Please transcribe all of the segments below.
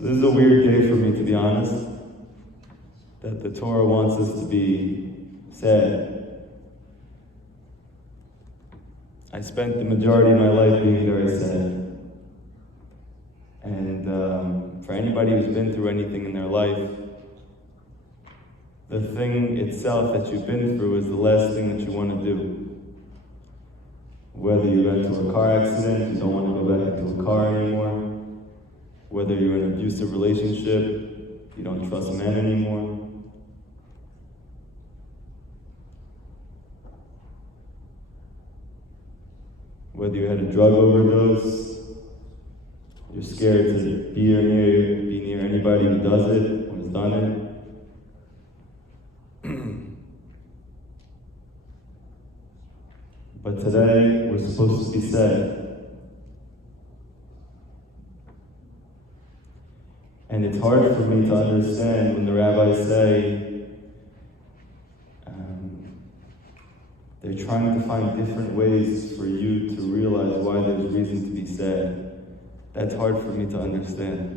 So this is a weird day for me, to be honest, that the Torah wants us to be sad. I spent the majority of my life being very sad. And for anybody who's been through anything in their life, the thing itself that you've been through is the last thing that you want to do. Whether you got into a car accident, you don't want to go back into a car anymore. Whether you're in an abusive relationship, you don't trust men anymore. Whether you had a drug overdose, you're scared to be near anybody who does it or has done it. But today, we're supposed to be sad. And it's hard for me to understand when the rabbis say they're trying to find different ways for you to realize why there's reason to be sad. That's hard for me to understand.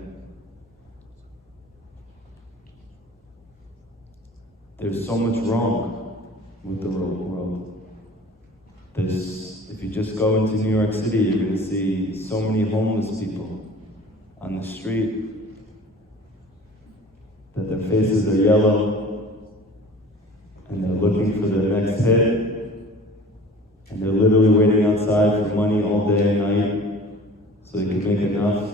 There's so much wrong with the world. If you just go into New York City, you're going to see so many homeless people on the street that their faces are yellow and they're looking for their next hit, and they're literally waiting outside for money all day and night so they can make enough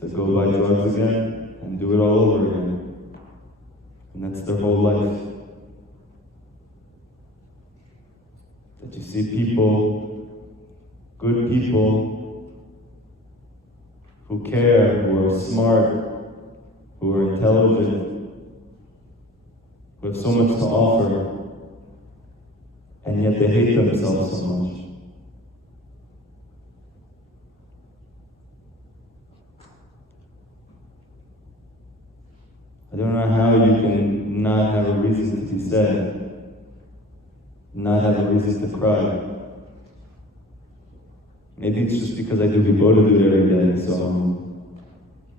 to go buy drugs again and do it all over again. And that's their whole life. That you see people, good people, who care, who are smart, who are intelligent, who have so much to offer, and yet they hate themselves so much. I don't know how you can not have a reason to be sad, not have a reason to cry. Maybe it's just because I do Gibodedut every day, so I'm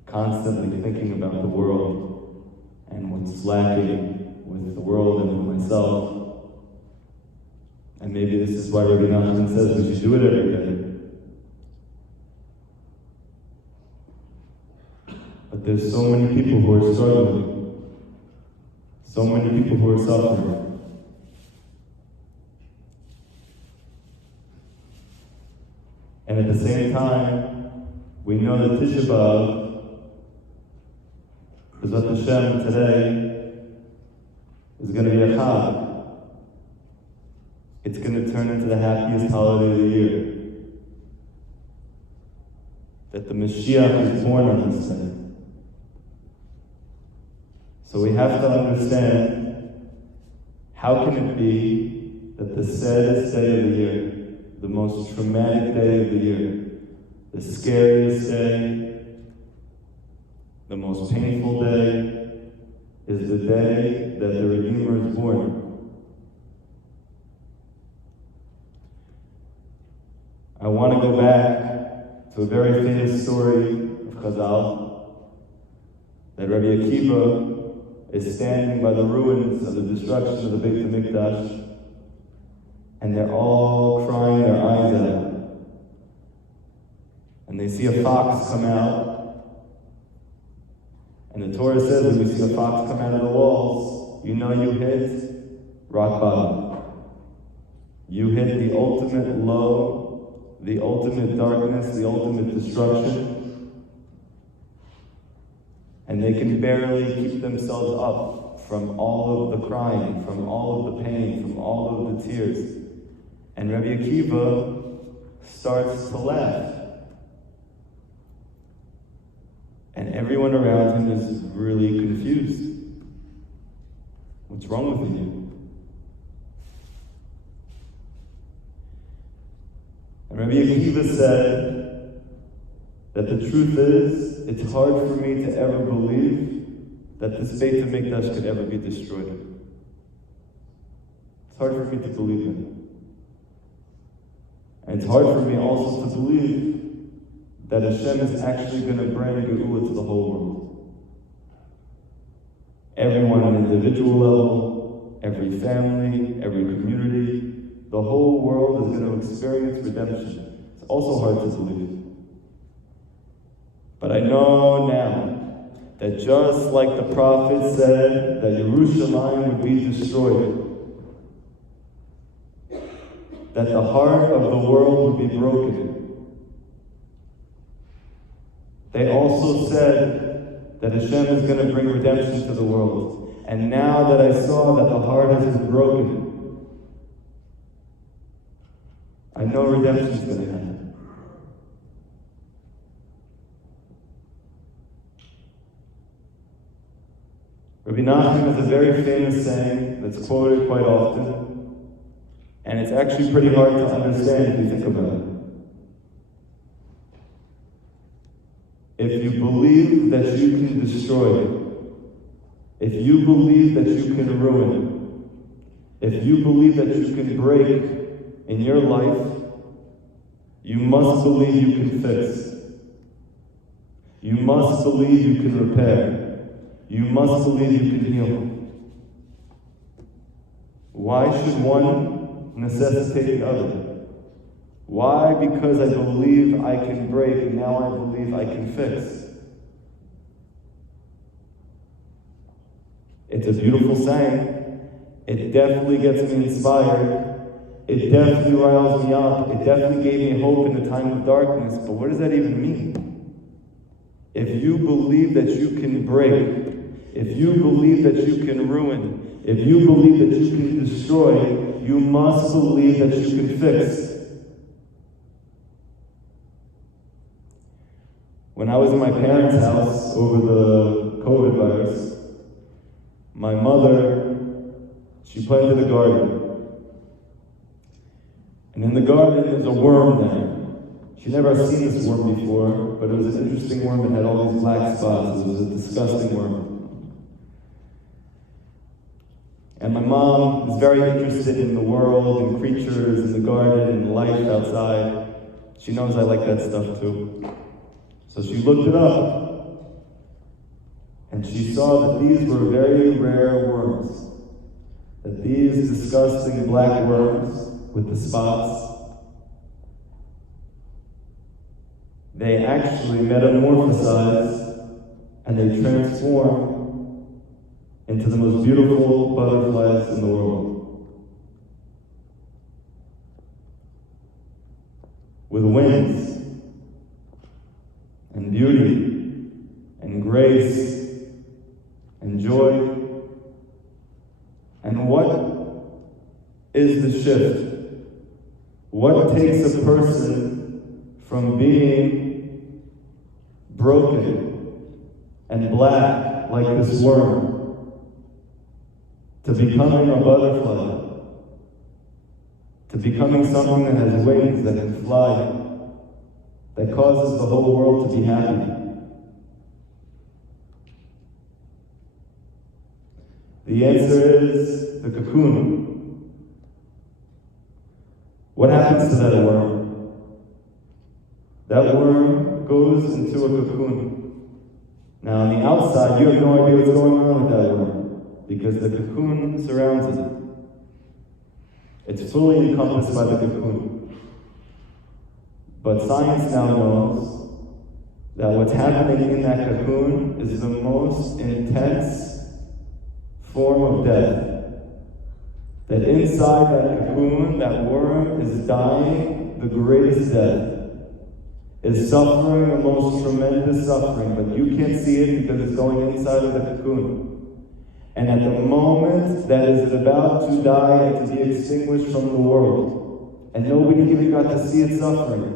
constantly thinking about the world and what's lacking with the world and with myself. And maybe this is why Rabbi Nachman says we should do it every day. But there's so many people who are struggling, so many people who are suffering. And at the same time, we know that Tisha B'Av, B'ezrat Hashem, today is going to be a Chag. It's going to turn into the happiest holiday of the year. That the Mashiach is born on this day. So we have to understand, how can it be that the saddest day of the year, the most traumatic day of the year, the scariest day, the most painful day, is the day that the Redeemer is born. I want to go back to a very famous story of Chazal, that Rabbi Akiva is standing by the ruins of the destruction of the Beit HaMikdash, and they're all crying their eyes out. And they see a fox come out. And the Torah says when you see a fox come out of the walls, you know you hit rock bottom. You hit the ultimate low, the ultimate darkness, the ultimate destruction. And they can barely keep themselves up from all of the crying, from all of the pain, from all of the tears. And Rabbi Akiva starts to laugh. And everyone around him is really confused. What's wrong with you? And Rabbi Akiva said that the truth is, it's hard for me to ever believe that this Beit HaMikdash could ever be destroyed. It's hard for me to believe in. And it's hard for me also to believe that Hashem is actually going to bring Geula to the whole world. Everyone on an individual level, every family, every community, the whole world is going to experience redemption. It's also hard to believe. But I know now that just like the prophet said that Yerushalayim would be destroyed, that the heart of the world would be broken. They also said that Hashem is going to bring redemption to the world. And now that I saw that the heart has been broken, I know redemption is going to happen. Rabbi Nachman has a very famous saying that's quoted quite often, and it's actually pretty hard to understand if you think about it. If you believe that you can destroy, if you believe that you can ruin, if you believe that you can break in your life, you must believe you can fix. You must believe you can repair. You must believe you can heal. Why should one necessitate the other? Why? Because I believe I can break, now I believe I can fix. It's a beautiful saying. It definitely gets me inspired. It definitely riles me up. It definitely gave me hope in the time of darkness. But what does that even mean? If you believe that you can break, if you believe that you can ruin, if you believe that you can destroy, you must believe that you can fix. When I was in my parents' house over the COVID virus, my mother, she planted a garden. And in the garden there's a worm there. She never seen this worm before, but it was an interesting worm. It had all these black spots. It was a disgusting worm. And my mom is very interested in the world, in creatures, in the garden, in life outside. She knows I like that stuff too. So she looked it up, and she saw that these were very rare worms. That these disgusting black worms with the spots, they actually metamorphosize and they transform into the most beautiful butterflies in the world. With wings, and beauty, and grace, and joy. And what is the shift? What takes a person from being broken and black like this worm to becoming a butterfly, to becoming something that has wings, that can fly, that causes the whole world to be happy? The answer is the cocoon. What happens to that worm? That worm goes into a cocoon. Now on the outside, you have no idea what's going on with that worm, because the cocoon surrounds it. It's fully encompassed by the cocoon. But science now knows that what's happening in that cocoon is the most intense form of death. That inside that cocoon, that worm is dying the greatest death, is suffering the most tremendous suffering, but you can't see it because it's going inside of the cocoon. And at the moment that is about to die and to be extinguished from the world, and nobody even got to see it suffering,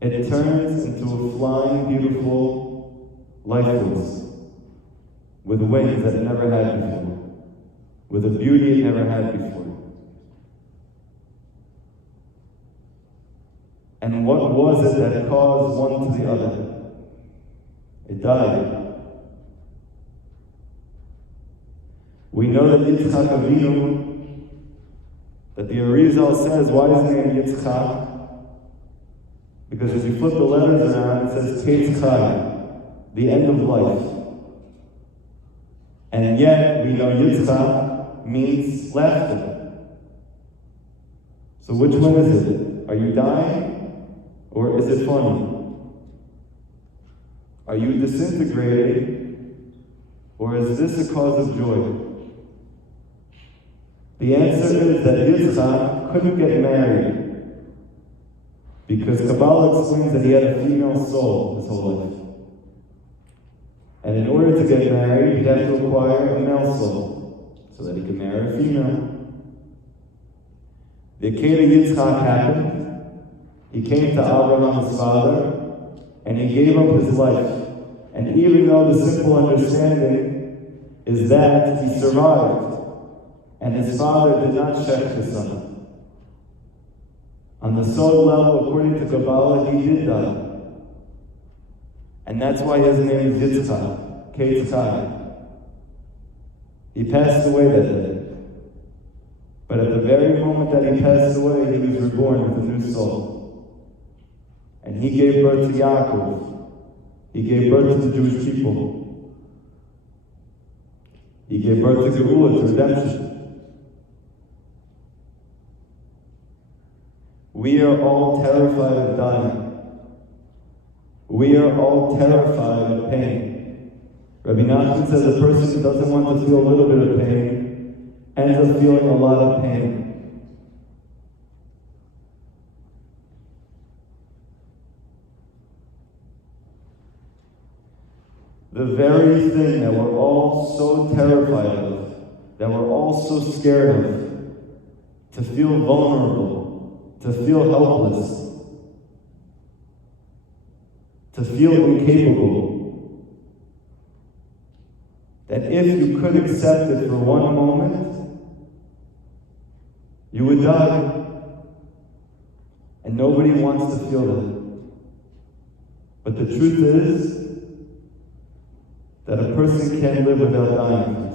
it turns into a flying, beautiful life force with wings that it never had before, with a beauty it never had before. And what was it that caused one to the other? It died. We know that Yitzchak Avinu, that the Arizal says, why is his name Yitzchak? Because if you flip the letters around, it says Ketz Chai, the end of life. And yet, we know Yitzchak means laughter. So which one is it? Are you dying? Or is it funny? Are you disintegrating? Or is this a cause of joy? The answer is that Yitzchak couldn't get married because Kabbalah explains that he had a female soul his whole life. And in order to get married, he'd have to acquire a male soul so that he could marry a female. The Akedah Yitzchak happened. He came to Abraham, his father, and he gave up his life. And even though the simple understanding is that he survived, and his father did not shech his son. On the soul level, according to Kabbalah, he did die. And that's why his name is Yitzchak, Ketz Chai. He passed away that day. But at the very moment that he passed away, he was reborn with a new soul. And he gave birth to Yaakov. He gave birth to the Jewish people. He gave birth to Geula, to redemption. We are all terrified of dying. We are all terrified of pain. Rabbi Nachman says a person who doesn't want to feel a little bit of pain ends up feeling a lot of pain. The very thing that we're all so terrified of, that we're all so scared of, to feel vulnerable, to feel helpless, to feel incapable, that if you could accept it for one moment, you would die. And nobody wants to feel that. But the truth is that a person can't live without dying.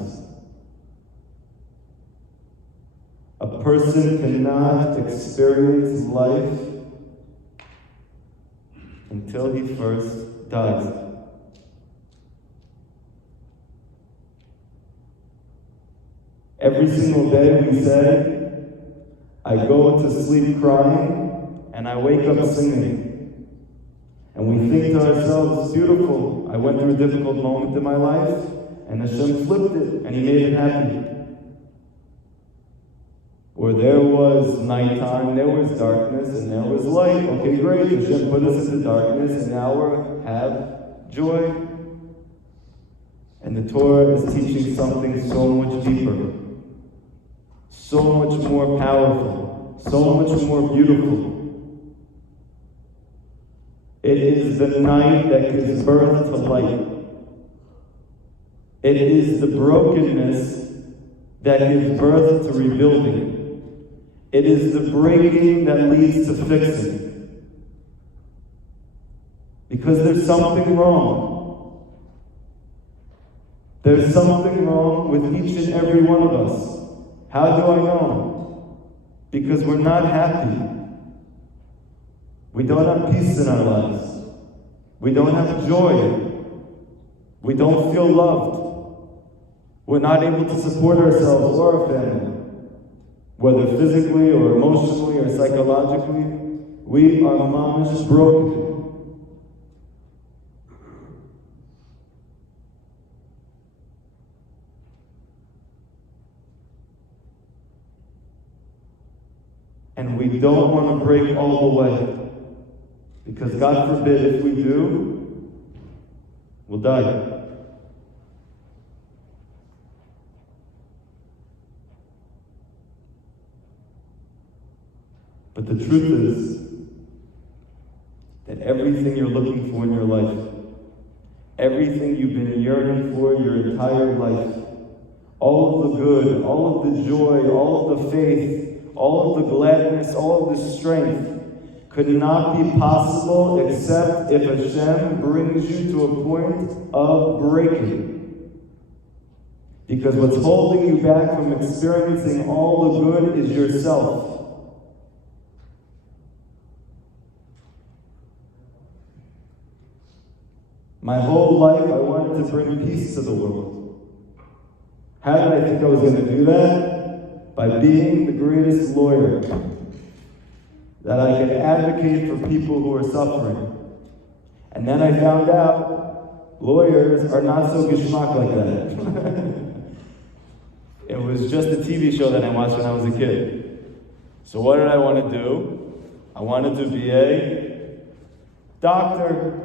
A person cannot experience life until he first dies. Every single day we say, I go to sleep crying and I wake up singing. And we think to ourselves, beautiful, I went through a difficult moment in my life and Hashem flipped it and He made it happy. Or there was nighttime, there was darkness, and there was light. Okay, great, Hashem put us into darkness, and now we have joy. And the Torah is teaching something so much deeper, so much more powerful, so much more beautiful. It is the night that gives birth to light. It is the brokenness that gives birth to rebuilding. It is the breaking that leads to fixing. Because there's something wrong. There's something wrong with each and every one of us. How do I know? Because we're not happy. We don't have peace in our lives. We don't have joy. We don't feel loved. We're not able to support ourselves or our family. Whether physically or emotionally or psychologically, we are mamash broken. And we don't want to break all the way. Because God forbid if we do, we'll die. But the truth is that everything you're looking for in your life, everything you've been yearning for your entire life, all of the good, all of the joy, all of the faith, all of the gladness, all of the strength, could not be possible except if Hashem brings you to a point of breaking. Because what's holding you back from experiencing all the good is yourself. My whole life I wanted to bring peace to the world. How did I think I was going to do that? By being the greatest lawyer. That I could advocate for people who are suffering. And then I found out lawyers are not so geschmack like that. It was just a TV show that I watched when I was a kid. So what did I want to do? I wanted to be a doctor.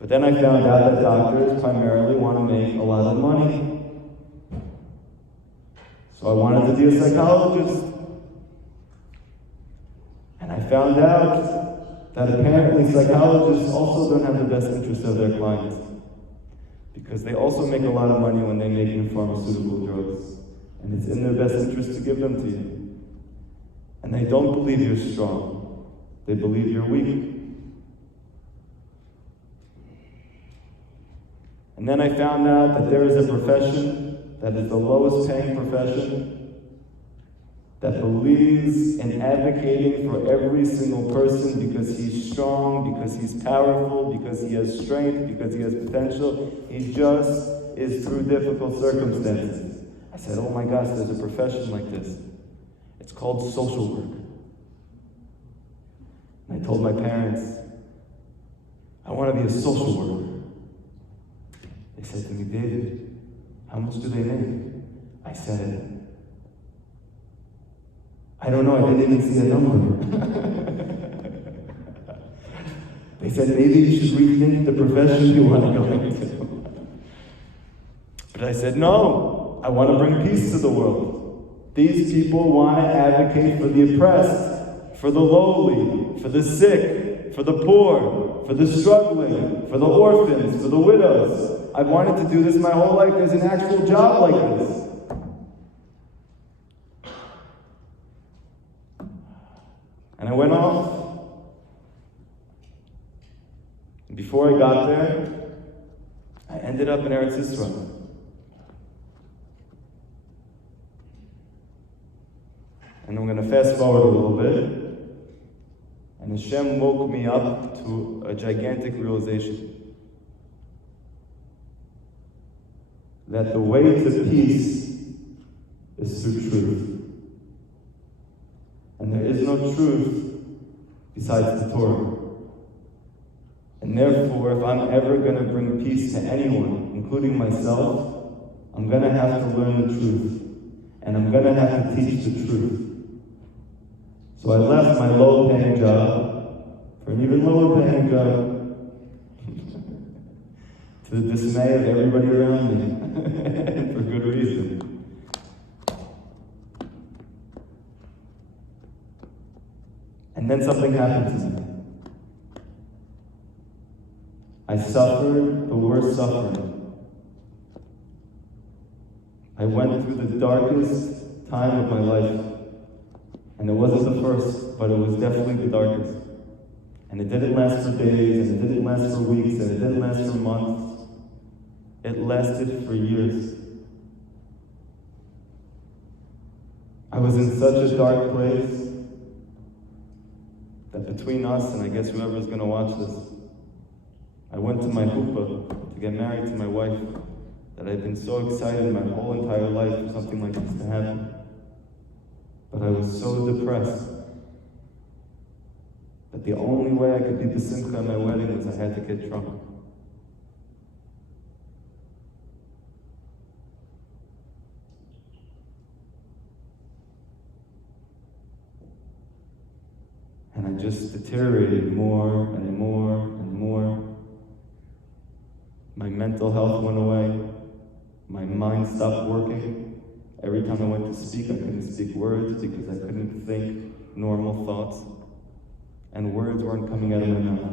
But then I found out that doctors primarily want to make a lot of money. So I wanted to be a psychologist. And I found out that apparently psychologists also don't have the best interest of their clients. Because they also make a lot of money when they make new pharmaceutical drugs. And it's in their best interest to give them to you. And they don't believe you're strong. They believe you're weak. And then I found out that there is a profession that is the lowest paying profession that believes in advocating for every single person because he's strong, because he's powerful, because he has strength, because he has potential. He just is through difficult circumstances. I said, oh my gosh, there's a profession like this. It's called social work. And I told my parents, I want to be a social worker. They said to me, David, how much do they make? I said, I don't know, I didn't even see a number. They said, maybe you should rethink the profession you want to go into. But I said, no, I want to bring peace to the world. These people want to advocate for the oppressed, for the lowly, for the sick, for the poor, for the struggling, for the orphans, for the widows. I've wanted to do this my whole life. There's an actual job like this. And I went off. And before I got there, I ended up in Eretz Yisrael. And I'm going to fast forward a little bit. And Hashem woke me up to a gigantic realization. That the way to peace is through truth. And there is no truth besides the Torah. And therefore, if I'm ever going to bring peace to anyone, including myself, I'm going to have to learn the truth. And I'm going to have to teach the truth. So I left my low-paying job for an even lower-paying job. To the dismay of everybody around me, for good reason. And then something happened to me. I suffered the worst suffering. I went through the darkest time of my life. And it wasn't the first, but it was definitely the darkest. And it didn't last for days, and it didn't last for weeks, and it didn't last for months. It lasted for years. I was in such a dark place that between us, and I guess whoever's going to watch this, I went to my chuppah to get married to my wife, that I'd been so excited my whole entire life for something like this to happen. But I was so depressed that the only way I could be besimcha at my wedding was I had to get drunk. And I just deteriorated more and more and more. My mental health went away. My mind stopped working. Every time I went to speak, I couldn't speak words because I couldn't think normal thoughts. And words weren't coming out of my mouth.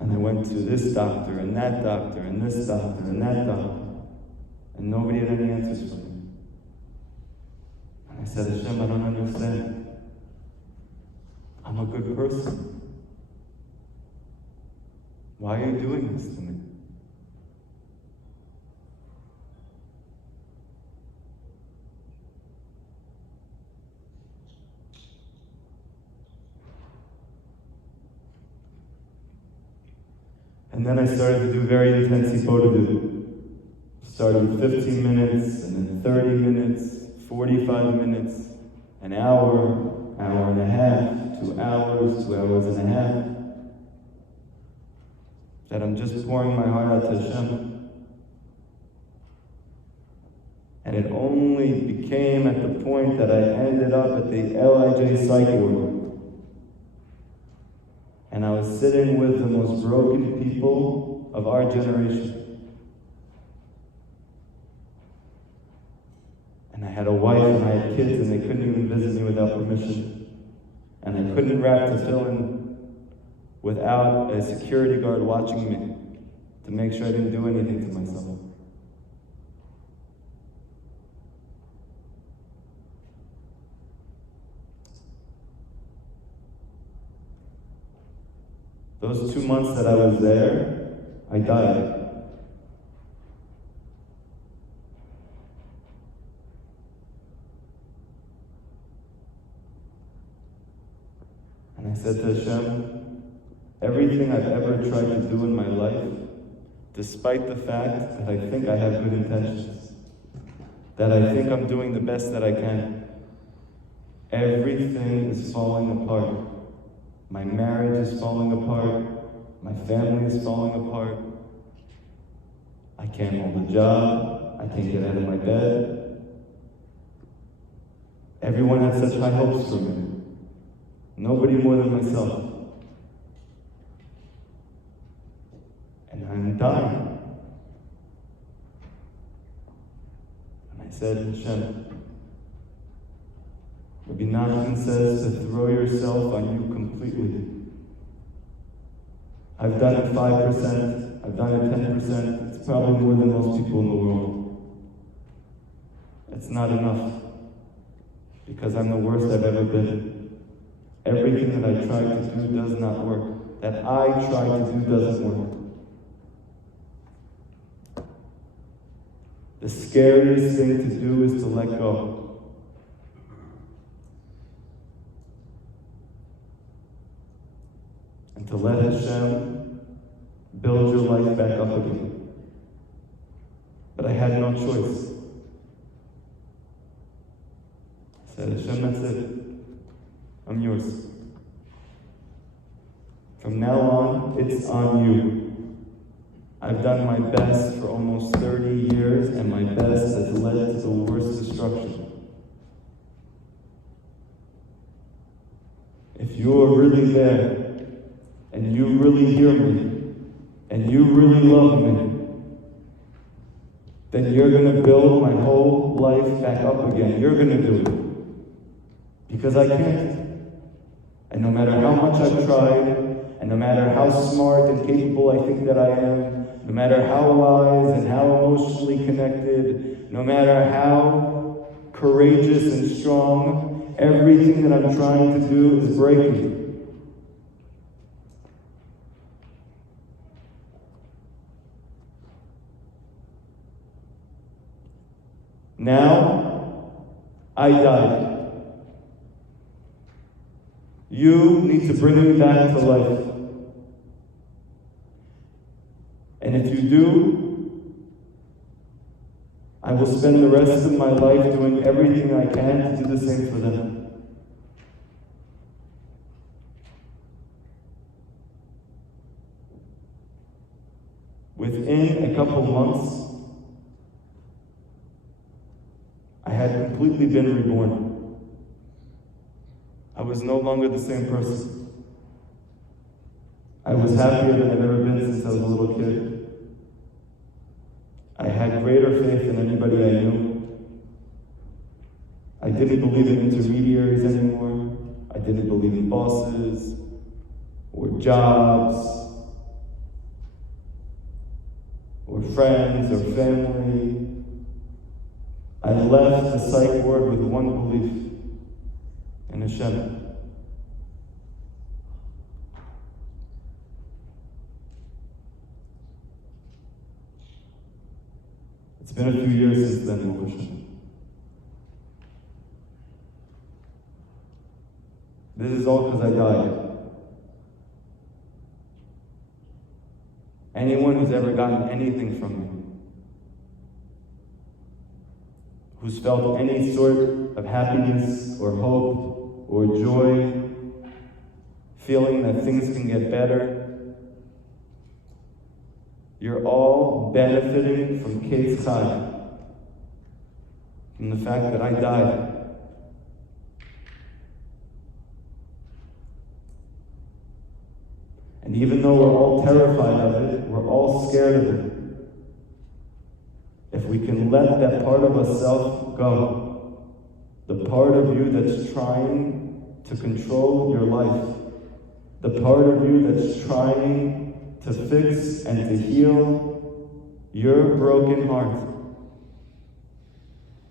And I went to this doctor, and that doctor, and this doctor, and that doctor. And nobody had any answers for me. And I said, Hashem, I don't understand. I'm a good person. Why are you doing this to me? And then I started to do very intense hippotative. Started with 15 minutes, and then 30 minutes, 45 minutes, an hour, hour and a half, 2 hours, 2 hours and a half. That I'm just pouring my heart out to Hashem. And it only became at the point that I ended up at the LIJ psych ward. And I was sitting with the most broken people of our generation. And I had a wife and I had kids and they couldn't even visit me without permission. And I couldn't wrap tefillin without a security guard watching me to make sure I didn't do anything to myself. Those 2 months that I was there, I died. And I said to Hashem, everything I've ever tried to do in my life, despite the fact that I think I have good intentions, that I think I'm doing the best that I can, everything is falling apart. My marriage is falling apart. My family is falling apart. I can't hold a job. I can't get out of my bed. Everyone had such high hopes for me. Nobody more than myself. And I'm dying. And I said, Hashem, Rabbi Nachman says to throw yourself on you completely. I've done it 5%, I've done it 10%, it's probably more than most people in the world. It's not enough, because I'm the worst I've ever been. Everything that I try to do does not work. That I try to do doesn't work. The scariest thing to do is to let go. And to let Hashem build your life back up again. But I had no choice. I said, Hashem, that's it. I'm yours. From now on, it's on you. I've done my best for almost 30 years, and my best has led to the worst destruction. If you are really there, and you really hear me, and you really love me, then you're going to build my whole life back up again. You're going to do it. Because I can't. And no matter how much I've tried, and no matter how smart and capable I think that I am, no matter how wise and how emotionally connected, no matter how courageous and strong, everything that I'm trying to do is breaking. Now, I died. You need to bring me back to life. And if you do, I will spend the rest of my life doing everything I can to do the same for them. Within a couple months, I had completely been reborn. I was no longer the same person. I was happier than I've ever been since I was a little kid. I had greater faith than anybody I knew. I didn't believe in intermediaries anymore. I didn't believe in bosses or jobs or friends or family. I left the psych ward with one belief, in Hashem. It's been a few years since then, Hashem. This is all because I died. Anyone who's ever gotten anything from me, who's felt any sort of happiness or hope or joy, feeling that things can get better, you're all benefiting from Kate's Chai, from the fact that I died. And even though we're all terrified of it, we're all scared of it, if we can let that part of ourselves go, the part of you that's trying to control your life, the part of you that's trying to fix and to heal your broken heart,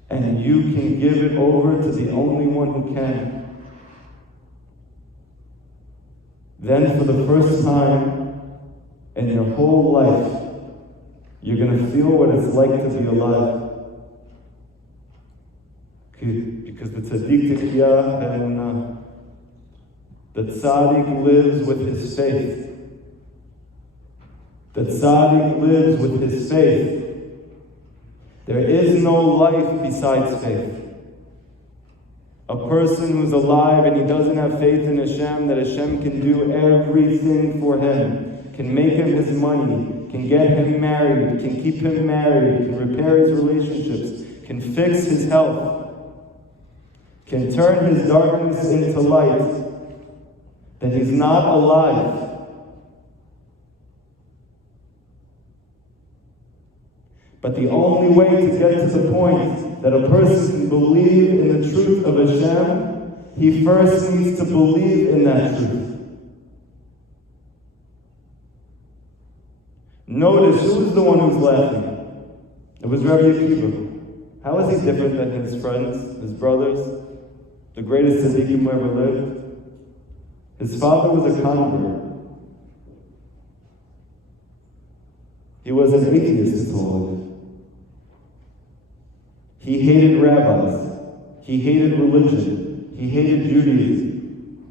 and you can give it over to the only one who can, then for the first time in your whole life, you're going to feel what it's like to be alive. Because the tzaddik tichya and the tzaddik lives with his faith. The tzaddik lives with his faith. There is no life besides faith. A person who's alive and he doesn't have faith in Hashem, that Hashem can do everything for him, can make him his money, can get him married, can keep him married, can repair his relationships, can fix his health, can turn his darkness into light, then he's not alive. But the only way to get to the point that a person can believe in the truth of Hashem, he first needs to believe in that truth. Notice who was the one who's laughing. It was Rabbi Akiva. How is he different than his friends, his brothers, the greatest tzaddikim who ever lived? His father was a convert. He was an atheist, told. He hated rabbis. He hated religion. He hated Judaism.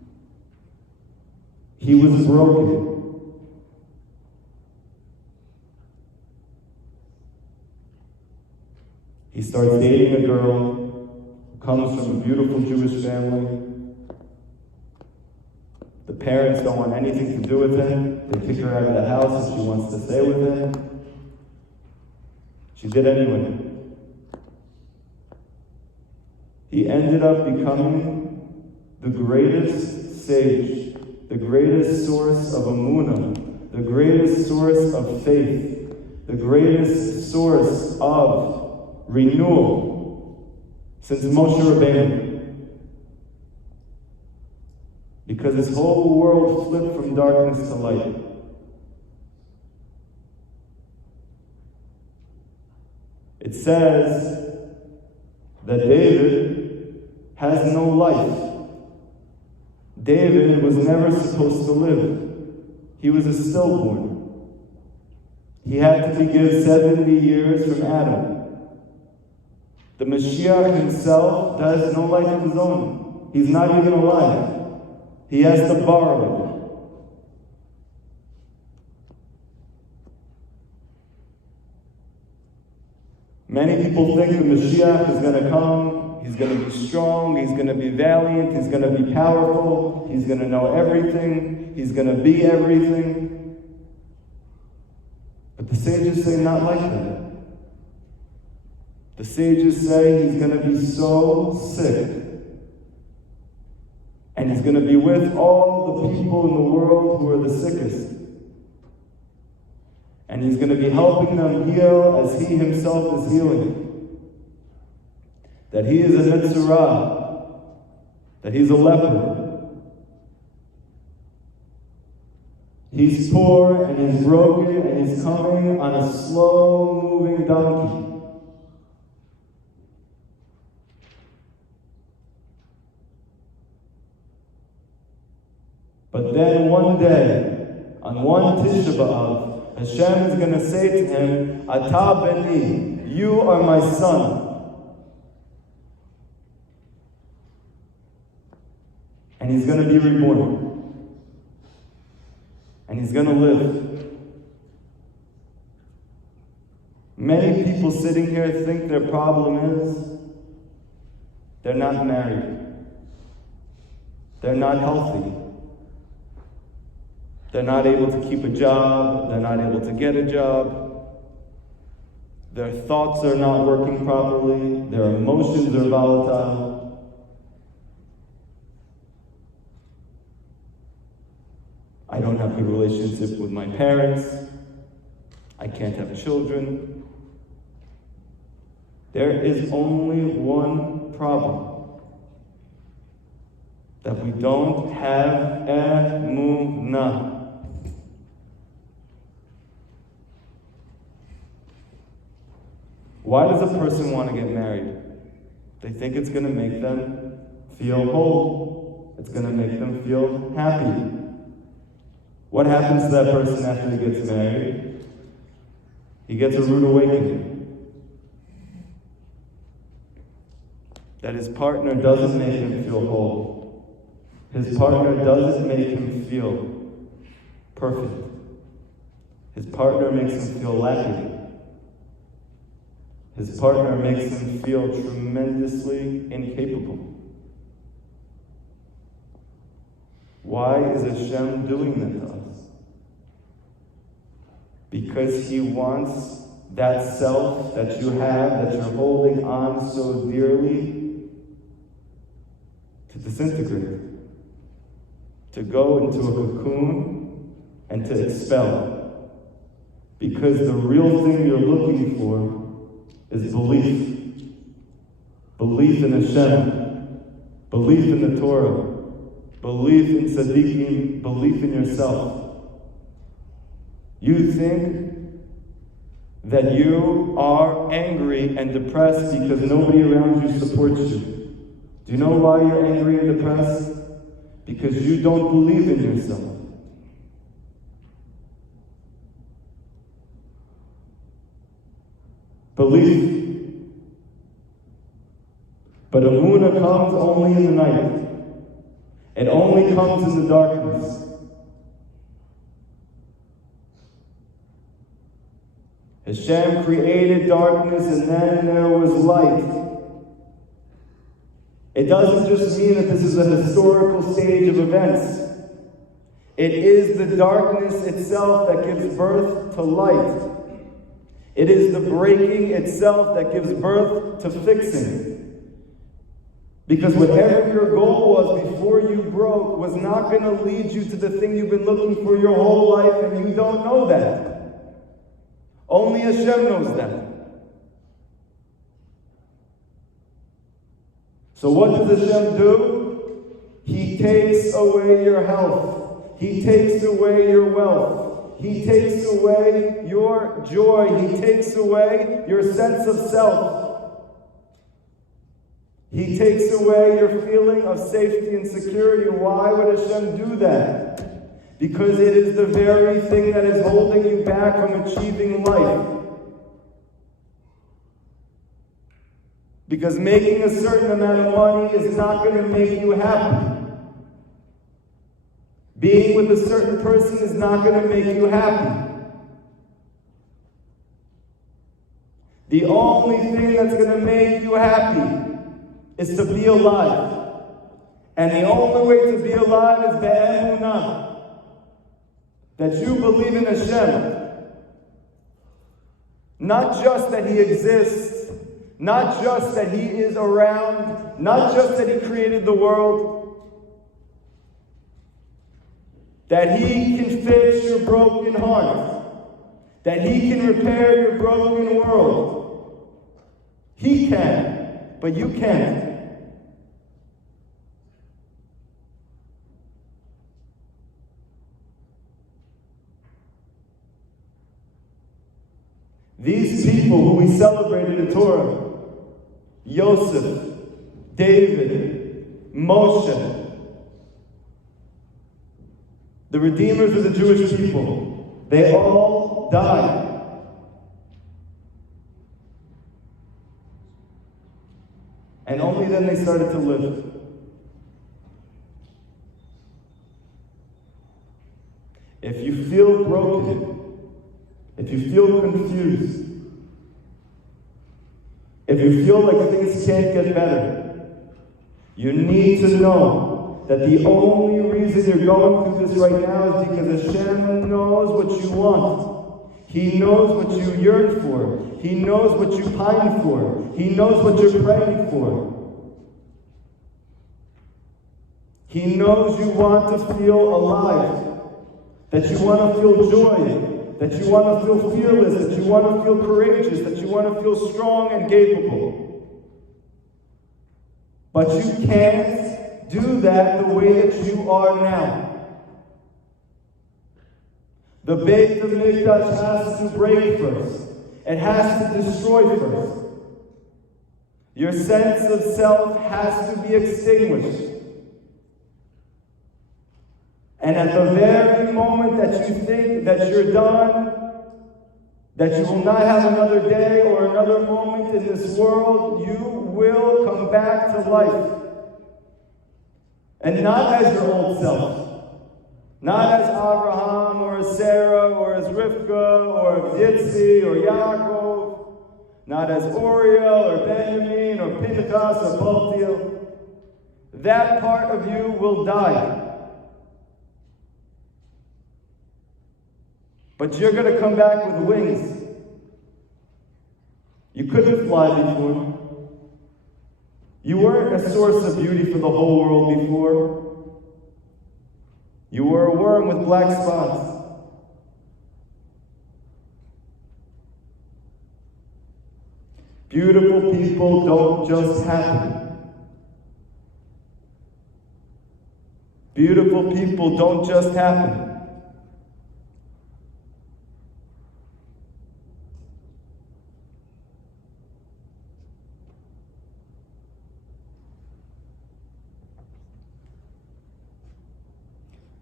He was broken. He starts dating a girl who comes from a beautiful Jewish family. The parents don't want anything to do with him. They kick her out of the house and she wants to stay with him. She did anyway. He ended up becoming the greatest sage, the greatest source of emunah, the greatest source of faith, the greatest source of renewal since Moshe Rabbeinu. Because his whole world flipped from darkness to light. It says that David has no life. David was never supposed to live. He was a stillborn. He had to be given 70 years from Adam. The Mashiach himself has no life of his own. He's not even alive. He has to borrow it. Many people think the Mashiach is going to come, he's going to be strong, he's going to be valiant, he's going to be powerful, he's going to know everything, he's going to be everything. But the sages say not like that. The sages say he's going to be so sick, and he's going to be with all the people in the world who are the sickest. And he's going to be helping them heal as he himself is healing. That he is a Mitzvah, that he's a leper. He's poor and he's broken and he's coming on a slow-moving donkey. But then one day, on one Tisha B'Av, Hashem is going to say to him, Ata beni, you are my son. And he's going to be reborn. And he's going to live. Many people sitting here think their problem is they're not married. They're not healthy. They're not able to keep a job. They're not able to get a job. Their thoughts are not working properly. Their emotions are volatile. I don't have a good relationship with my parents. I can't have children. There is only one problem. That we don't have emunah. Why does a person want to get married? They think it's going to make them feel whole. It's going to make them feel happy. What happens to that person after he gets married? He gets a rude awakening. That his partner doesn't make him feel whole. His partner doesn't make him feel perfect. His partner makes him feel lacking. His partner makes him feel tremendously incapable. Why is Hashem doing that to us? Because He wants that self that you have, that you're holding on so dearly, to disintegrate, to go into a cocoon and to expel. Because the real thing you're looking for is belief. Belief in Hashem. Belief in the Torah. Belief in tzaddikim. Belief in yourself. You think that you are angry and depressed because nobody around you supports you. Do you know why you're angry and depressed? Because you don't believe in yourself. Belief. But emunah comes only in the night. It only comes in the darkness. Hashem created darkness and then there was light. It doesn't just mean that this is a historical stage of events. It is the darkness itself that gives birth to light. It is the breaking itself that gives birth to fixing. Because whatever your goal was before you broke was not going to lead you to the thing you've been looking for your whole life, and you don't know that. Only Hashem knows that. So what does Hashem do? He takes away your health. He takes away your wealth. He takes away your joy. He takes away your sense of self. He takes away your feeling of safety and security. Why would Hashem do that? Because it is the very thing that is holding you back from achieving life. Because making a certain amount of money is not going to make you happy. Being with a certain person is not going to make you happy. The only thing that's going to make you happy is to be alive. And the only way to be alive is be'emunah. That you believe in Hashem. Not just that He exists, not just that He is around, not just that He created the world, that He can fix your broken heart, that He can repair your broken world. He can, but you can't. These people who we celebrated in Torah, Yosef, David, Moshe, the redeemers of the Jewish people, they all died. And only then they started to live. If you feel broken, if you feel confused, if you feel like things can't get better, you need to know that the only reason you're going through this right now is because Hashem knows what you want. He knows what you yearn for. He knows what you pine for. He knows what you're praying for. He knows you want to feel alive, that you want to feel joy, that you want to feel fearless, that you want to feel courageous, that you want to feel strong and capable. But you can't do that the way that you are now. The Beit HaMikdash has to break first. It has to destroy first. Your sense of self has to be extinguished. And at the very moment that you think that you're done, that you will not have another day or another moment in this world, you will come back to life. And not as your old self. Not as Abraham or as Sarah or as Rivka or as Yitzi or Yaakov. Not as Uriel or Benjamin or Pinchas or Paltiel. That part of you will die. But you're going to come back with wings. You couldn't fly before. You weren't a source of beauty for the whole world before. You were a worm with black spots. Beautiful people don't just happen. Beautiful people don't just happen.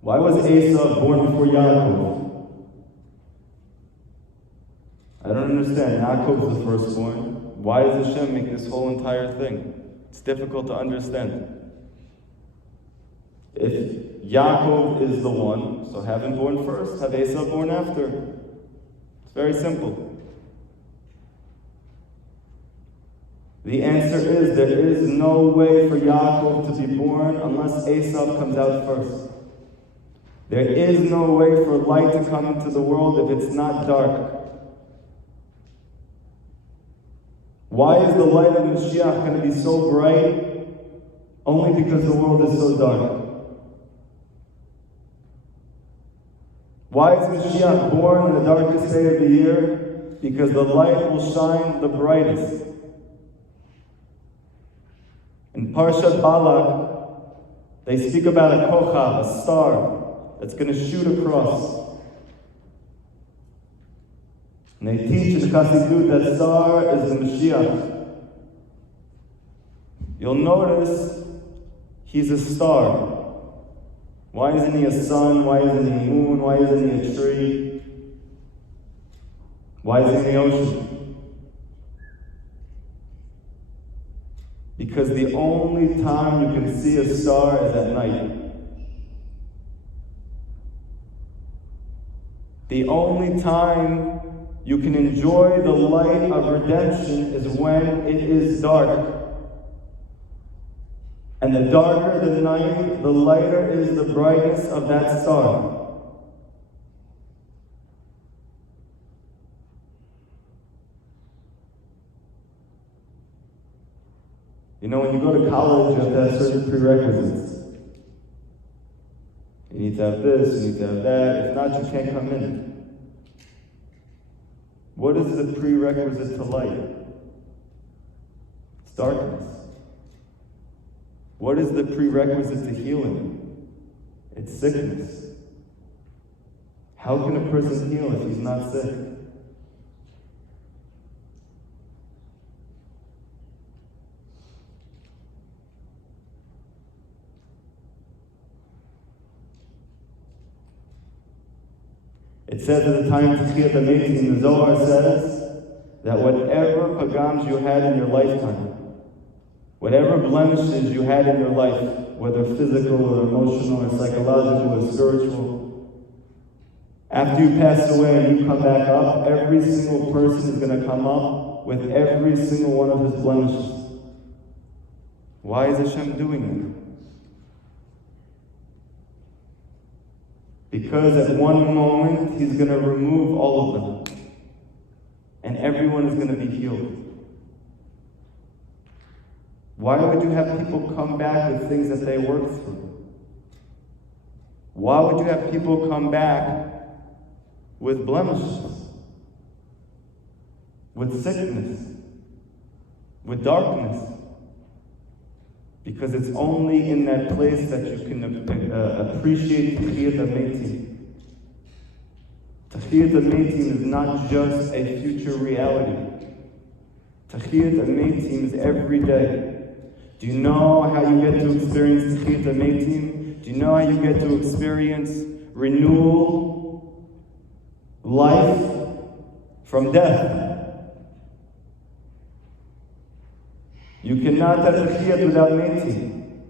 Why was Esau born before Yaakov? I don't understand. Yaakov's the firstborn. Why does Hashem make this whole entire thing? It's difficult to understand. If Yaakov is the one, so have him born first, have Esau born after. It's very simple. The answer is there is no way for Yaakov to be born unless Esau comes out first. There is no way for light to come into the world if it's not dark. Why is the light of Mashiach going to be so bright? Only because the world is so dark. Why is Mashiach born in the darkest day of the year? Because the light will shine the brightest. In Parshat Balak, they speak about a kochav, a star, that's going to shoot across. And they teach in Chassidut that star is the Mashiach. You'll notice he's a star. Why isn't he a sun? Why isn't he a moon? Why isn't he a tree? Why isn't he the ocean? Because the only time you can see a star is at night. The only time you can enjoy the light of redemption is when it is dark. And the darker the night, the lighter is the brightness of that star. You know, when you go to college, you have to have certain prerequisites. You need to have this, you need to have that. If not, you can't come in. What is the prerequisite to light? It's darkness. What is the prerequisite to healing? It's sickness. How can a person heal if he's not sick? It says at the time of Tisha B'Av in the Zohar says that whatever pagams you had in your lifetime, whatever blemishes you had in your life, whether physical or emotional or psychological or spiritual, after you pass away and you come back up, every single person is going to come up with every single one of his blemishes. Why is Hashem doing that? Because at one moment He's going to remove all of them. And everyone is going to be healed. Why would you have people come back with things that they worked through? Why would you have people come back with blemishes, with sickness, with darkness? Because it's only in that place that you can appreciate Techiyat HaMeitim. Techiyat HaMeitim is not just a future reality. Techiyat HaMeitim is every day. Do you know how you get to experience Techiyat HaMeitim? Do you know how you get to experience renewal, life from death? You cannot have Techiyat without Meitim.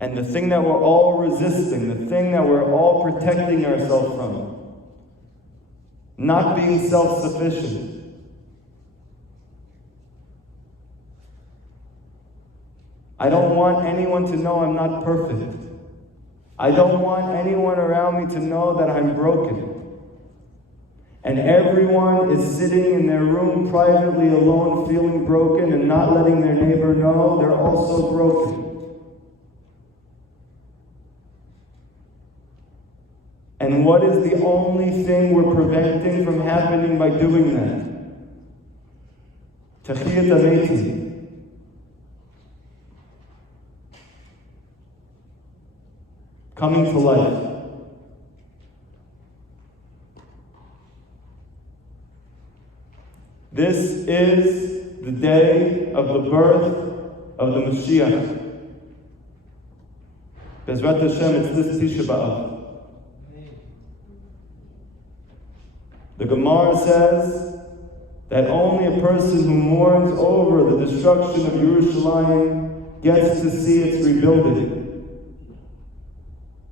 And the thing that we're all resisting, the thing that we're all protecting ourselves from, not being self-sufficient. I don't want anyone to know I'm not perfect. I don't want anyone around me to know that I'm broken. And everyone is sitting in their room privately alone, feeling broken and not letting their neighbor know they're also broken. And what is the only thing we're preventing from happening by doing that? Techiyat HaMeitim. Coming to life. This is the day of the birth of the Mashiach. Bezrat Hashem, it's this Tisha B'Av. The Gemara says that only a person who mourns over the destruction of Yerushalayim gets to see its rebuilding.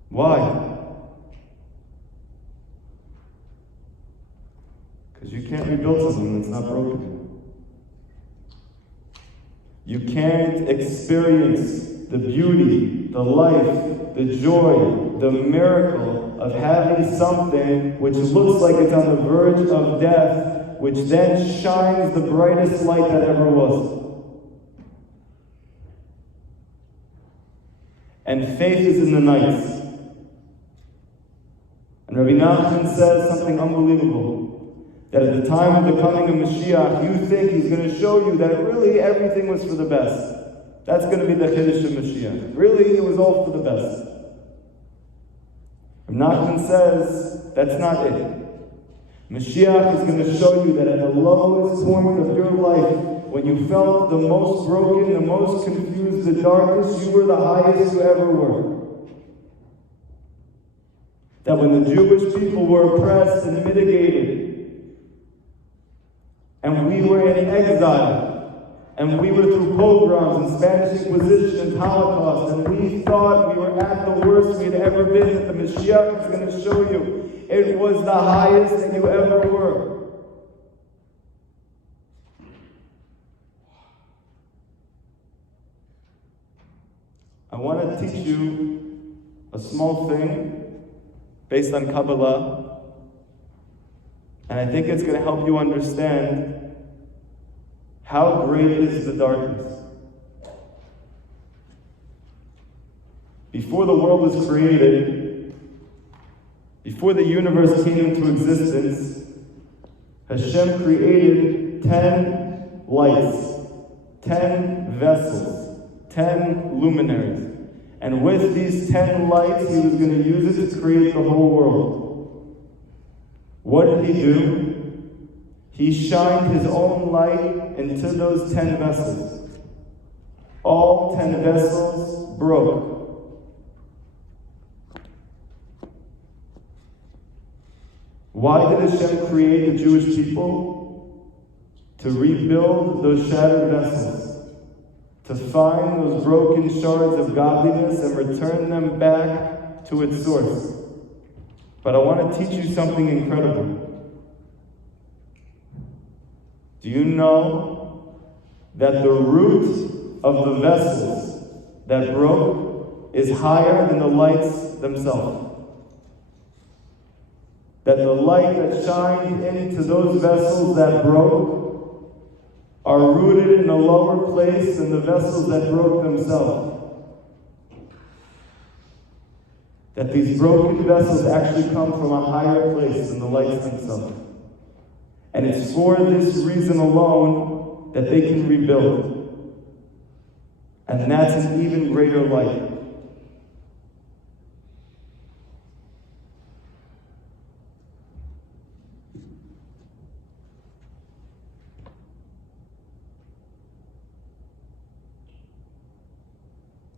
Why? Because you can't rebuild something that's not broken. You can't experience the beauty, the life, the joy, the miracle of having something which looks like it's on the verge of death, which then shines the brightest light that ever was. And faith is in the nights. And Rabbi Nachman says something unbelievable. That at the time of the coming of Mashiach, you think He's going to show you that really everything was for the best. That's going to be the Chiddush of Mashiach. Really, it was all for the best. Rabbi Nachman says, that's not it. Mashiach is going to show you that at the lowest point of your life, when you felt the most broken, the most confused, the darkest, you were the highest you ever were. That when the Jewish people were oppressed and mitigated, and we were in exile, and we were through pogroms and Spanish Inquisition and Holocaust, and we thought we were at the worst we had ever been, that the Mashiach is going to show you it was the highest that you ever were. I want to teach you a small thing based on Kabbalah, and I think it's going to help you understand how great is the darkness. Before the world was created, before the universe came into existence, Hashem created 10 lights, 10 vessels, 10 luminaries. And with these 10 lights, He was going to use it to create the whole world. What did He do? He shined His own light into those 10 vessels. All 10 vessels broke. Why did Hashem create the Jewish people? To rebuild those shattered vessels. To find those broken shards of godliness and return them back to its source. But I want to teach you something incredible. Do you know that the root of the vessels that broke is higher than the lights themselves? That the light that shined into those vessels that broke are rooted in a lower place than the vessels that broke themselves. That these broken vessels actually come from a higher place than the lights themselves. And it's for this reason alone that they can rebuild. And that's an even greater light.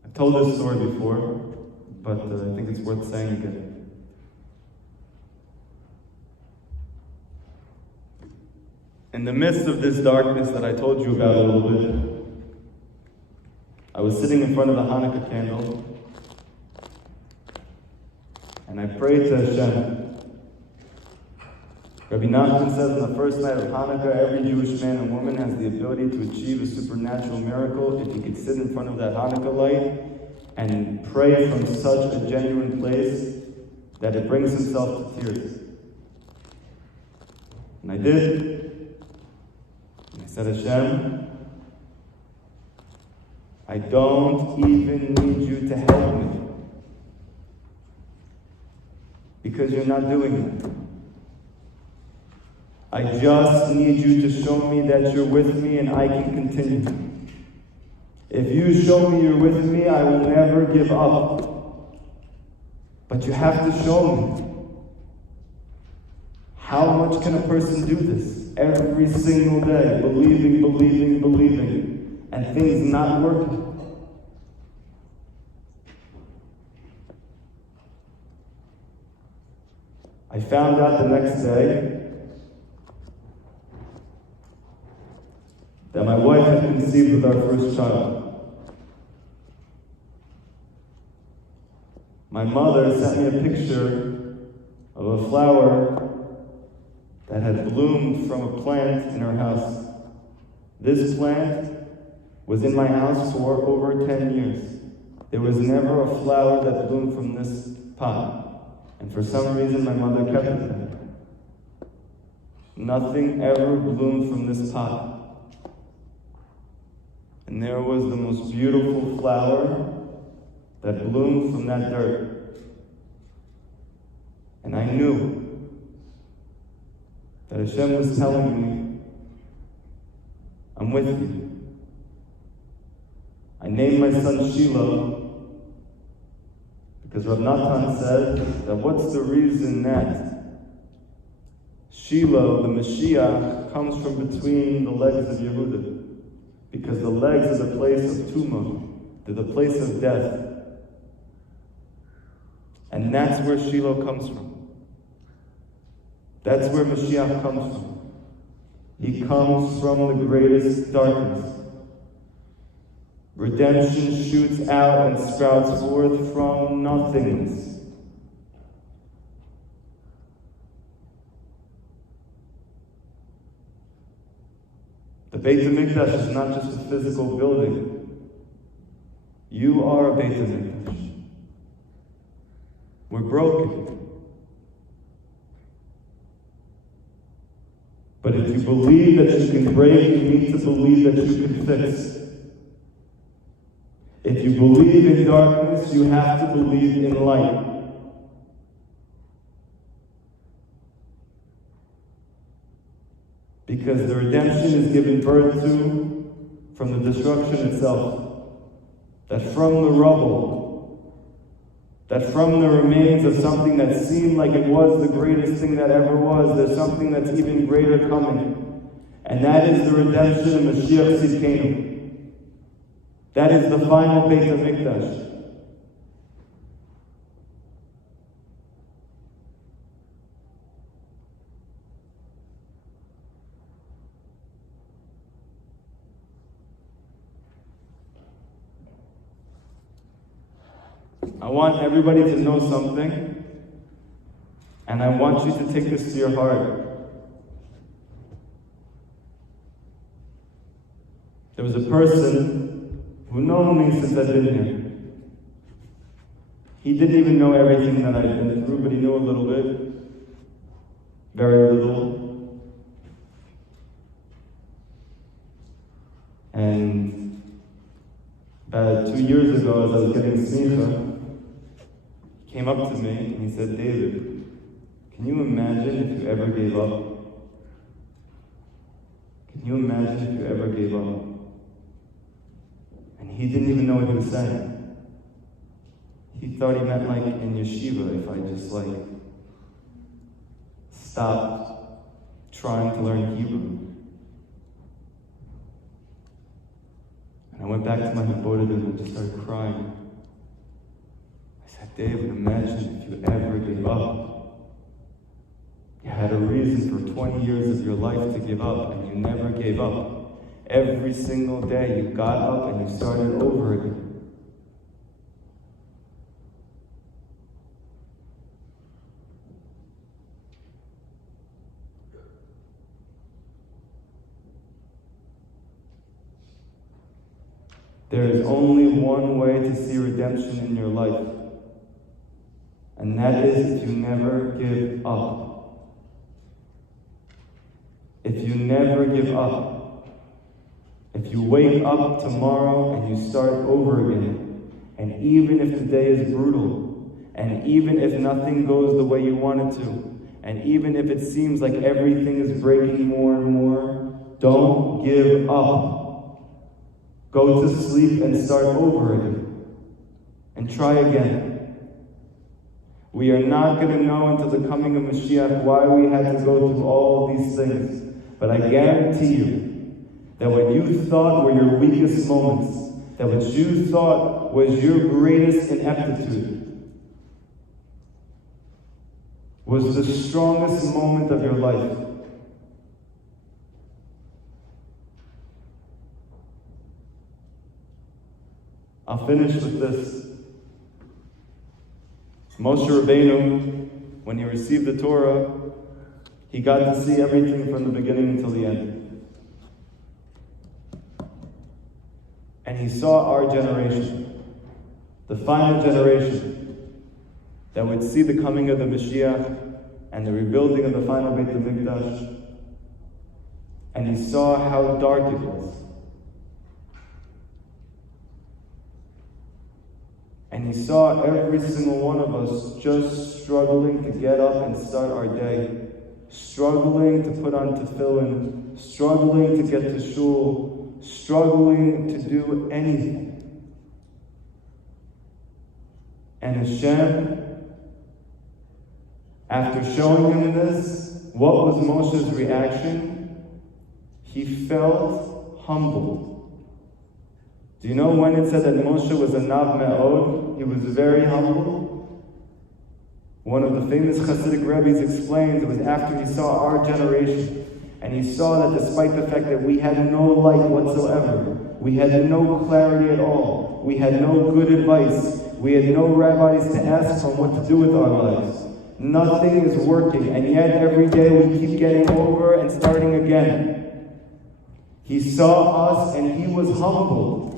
I've told this story before, but I think it's worth saying again. In the midst of this darkness that I told you about a little bit, I was sitting in front of the Hanukkah candle, and I prayed to Hashem. Rabbi Nachman says on the first night of Hanukkah, every Jewish man and woman has the ability to achieve a supernatural miracle if he could sit in front of that Hanukkah light and pray from such a genuine place that it brings himself to tears. And I did. And I said, Hashem, I don't even need you to help me, because you're not doing it. I just need you to show me that you're with me and I can continue. If you show me you're with me, I will never give up. But you have to show me. How much can a person do this? Every single day, believing, believing, believing, and things not working. I found out the next day that my wife had conceived with our first child. My mother sent me a picture of a flower that had bloomed from a plant in her house. This plant was in my house for over 10 years. There was never a flower that bloomed from this pot. And for some reason, my mother kept it there. Nothing ever bloomed from this pot. And there was the most beautiful flower that bloomed from that dirt. And I knew that Hashem was telling me, I'm with you. I named my son Shiloh because Rav Natan said that what's the reason that Shiloh, the Mashiach, comes from between the legs of Yehuda? Because the legs are the place of Tumah. They're the place of death. And that's where Shiloh comes from. That's where Mashiach comes from. He comes from the greatest darkness. Redemption shoots out and sprouts forth from nothingness. The Beit HaMikdash is not just a physical building. You are a Beit HaMikdash. We're broken. But if you believe that you can break, you need to believe that you can fix. If you believe in darkness, you have to believe in light. Because the redemption is given birth to from the destruction itself. That from the rubble, that from the remains of something that seemed like it was the greatest thing that ever was, there's something that's even greater coming. And that is the redemption of Mashiach Tzidkenu. That is the final Beit HaMikdash. I want everybody to know something, and I want you to take this to your heart. There was a person who known me since I've been here. He didn't even know everything that I've been through, but he knew a little bit. Very little. And about 2 years ago, as I was getting smicha, he came up to me and he said, David, can you imagine if you ever gave up? Can you imagine if you ever gave up? And he didn't even know what he was saying. He thought he meant like in yeshiva, if I just like stopped trying to learn Hebrew. And I went back to my Habodah and just started crying. I said, David, imagine if you ever gave up. You had a reason for 20 years of your life to give up, and you never gave up. Every single day you got up and you started over again. There is only one way to see redemption in your life, and that is if you never give up. If you never give up, if you wake up tomorrow and you start over again, and even if the day is brutal, and even if nothing goes the way you want it to, and even if it seems like everything is breaking more and more, don't give up. Go to sleep and start over again. And try again. We are not going to know until the coming of Mashiach why we had to go through all these things. But I guarantee you that what you thought were your weakest moments, that what you thought was your greatest ineptitude, was the strongest moment of your life. I'll finish with this. Moshe Rabbeinu, when he received the Torah, he got to see everything from the beginning until the end. And he saw our generation, the final generation, that would see the coming of the Mashiach and the rebuilding of the final Beit HaMikdash. And he saw how dark it was. And he saw every single one of us just struggling to get up and start our day, struggling to put on tefillin, struggling to get to shul, struggling to do anything. And Hashem, after showing him this, what was Moshe's reaction? He felt humbled. Do you know when it said that Moshe was a Nav Me'od? He was very humble. One of the famous Hasidic rabbis explains it was after he saw our generation, and he saw that despite the fact that we had no light whatsoever, we had no clarity at all, we had no good advice, we had no rabbis to ask from what to do with our lives. Nothing is working, and yet every day we keep getting over and starting again. He saw us and he was humbled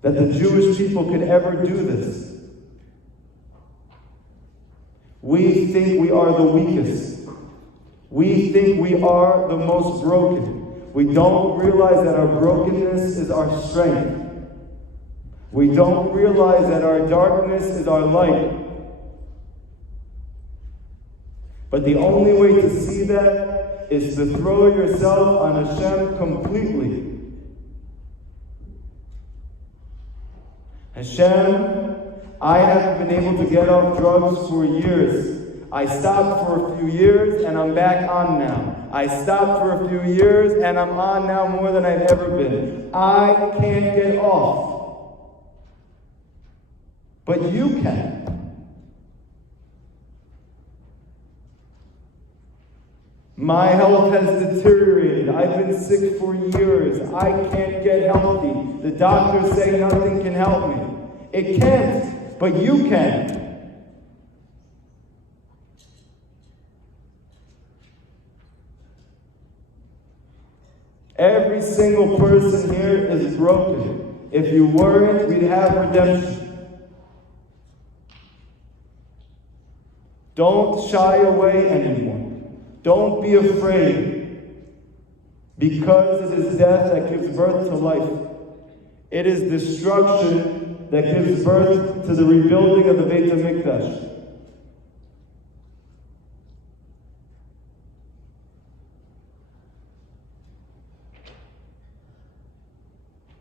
that the Jewish people could ever do this. We think we are the weakest. We think we are the most broken. We don't realize that our brokenness is our strength. We don't realize that our darkness is our light. But the only way to see that is to throw yourself on Hashem completely. Hashem, I haven't been able to get off drugs for years. I stopped for a few years and I'm back on now. I stopped for a few years and I'm on now more than I've ever been. I can't get off. But you can. My health has deteriorated. I've been sick for years. I can't get healthy. The doctors say nothing can help me. It can't, but you can. Every single person here is broken. If you weren't, we'd have redemption. Don't shy away anymore. Don't be afraid. Because it is death that gives birth to life. It is destruction that gives birth to the rebuilding of the Beit HaMikdash.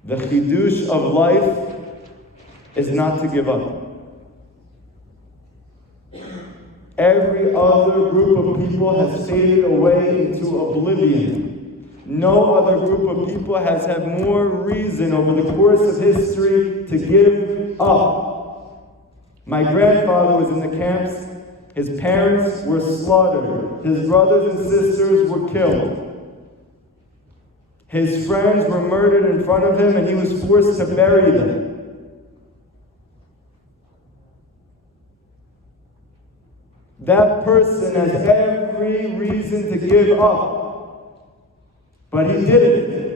The chidush of life is not to give up. Every other group of people has faded away into oblivion. No other group of people has had more reason over the course of history to give up. My grandfather was in the camps. His parents were slaughtered. His brothers and sisters were killed. His friends were murdered in front of him, and he was forced to bury them. That person has every reason to give up, but he didn't.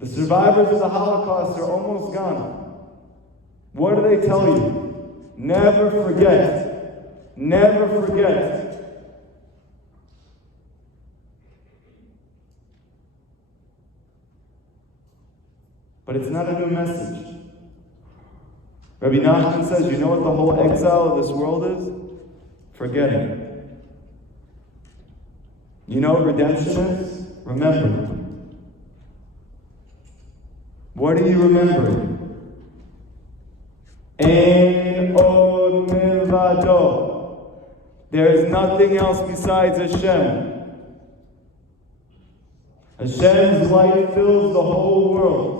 The survivors of the Holocaust are almost gone. What do they tell you? Never forget. Never forget. But it's not a new message. Rabbi Nachman says, you know what the whole exile of this world is? Forgetting. You know what redemption is? Remembering. What are you remembering? Ein od milvado. There is nothing else besides Hashem. Hashem's light fills the whole world.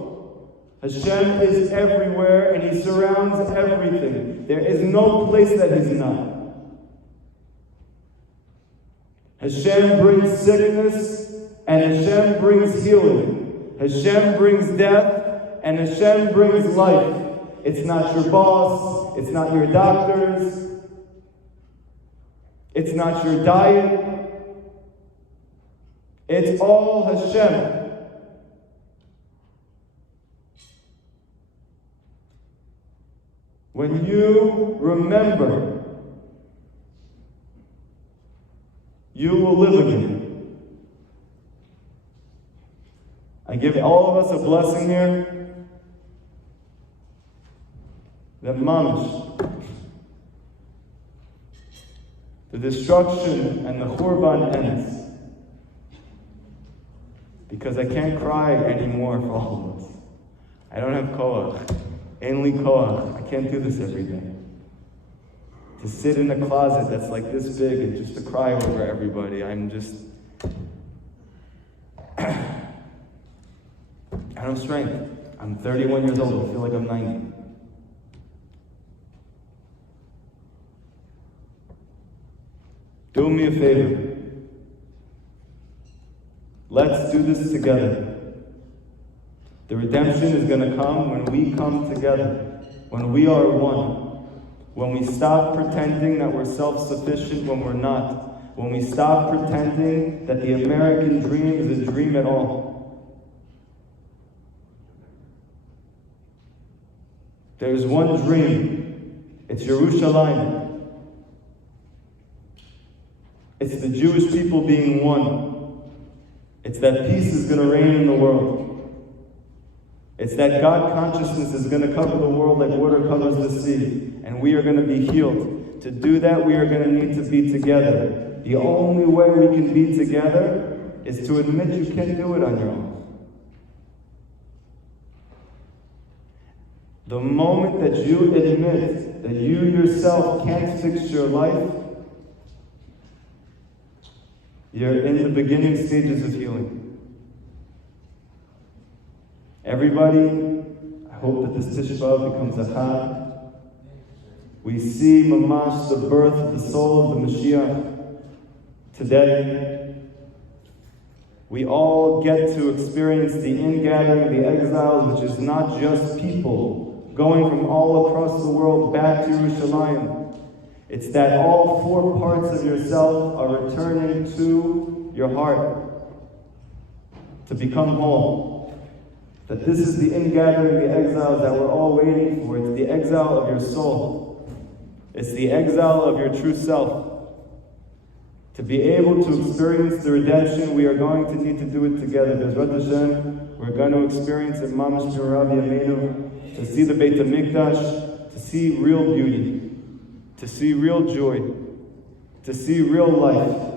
Hashem is everywhere and He surrounds everything. There is no place that He's not. Hashem brings sickness and Hashem brings healing. Hashem brings death and Hashem brings life. It's not your boss. It's not your doctors. It's not your diet. It's all Hashem. When you remember, you will live again. I give all of us a blessing here that mamish, the destruction and the Churban ends. Because I can't cry anymore for all of us. I don't have koach. Ainli koach. I can't do this every day. To sit in a closet that's like this big and just to cry over everybody, I'm just... I don't have strength. I'm 31 years old. I feel like I'm 90. Do me a favor. Let's do this together. The redemption is going to come when we come together, when we are one, when we stop pretending that we're self-sufficient when we're not, when we stop pretending that the American dream is a dream at all. There's one dream. It's Yerushalayim. It's the Jewish people being one. It's that peace is going to reign in the world. It's that God consciousness is going to cover the world like water covers the sea, and we are going to be healed. To do that, we are going to need to be together. The only way we can be together is to admit you can't do it on your own. The moment that you admit that you yourself can't fix your life, you're in the beginning stages of healing. Everybody, I hope that this Tisha B'Av becomes a Chag. We see mamash the birth of the soul of the Mashiach today. We all get to experience the ingathering of the exiles, which is not just people going from all across the world back to Yerushalayim. It's that all four parts of yourself are returning to your heart to become whole. That this is the ingathering, the exiles that we're all waiting for. It's the exile of your soul. It's the exile of your true self. To be able to experience the redemption, we are going to need to do it together. Bezrat Hashem, we're going to experience it, Mamash Rabbi Yameinu, to see the Beit HaMikdash, to see real beauty, to see real joy, to see real life.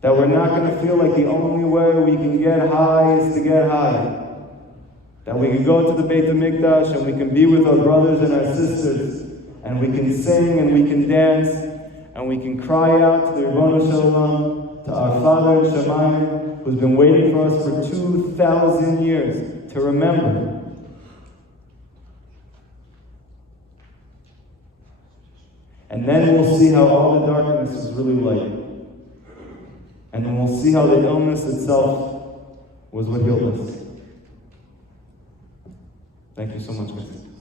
That we're not going to feel like the only way we can get high is to get high. That we can go to the Beit HaMikdash and we can be with our brothers and our sisters, and we can sing and we can dance, and we can cry out to the Ribono Shel Olam, to our Father in Shemayim, who's been waiting for us for 2,000 years to remember. And then we'll see how all the darkness is really light. And then we'll see how the illness itself was what healed us. Thank you so much, guys.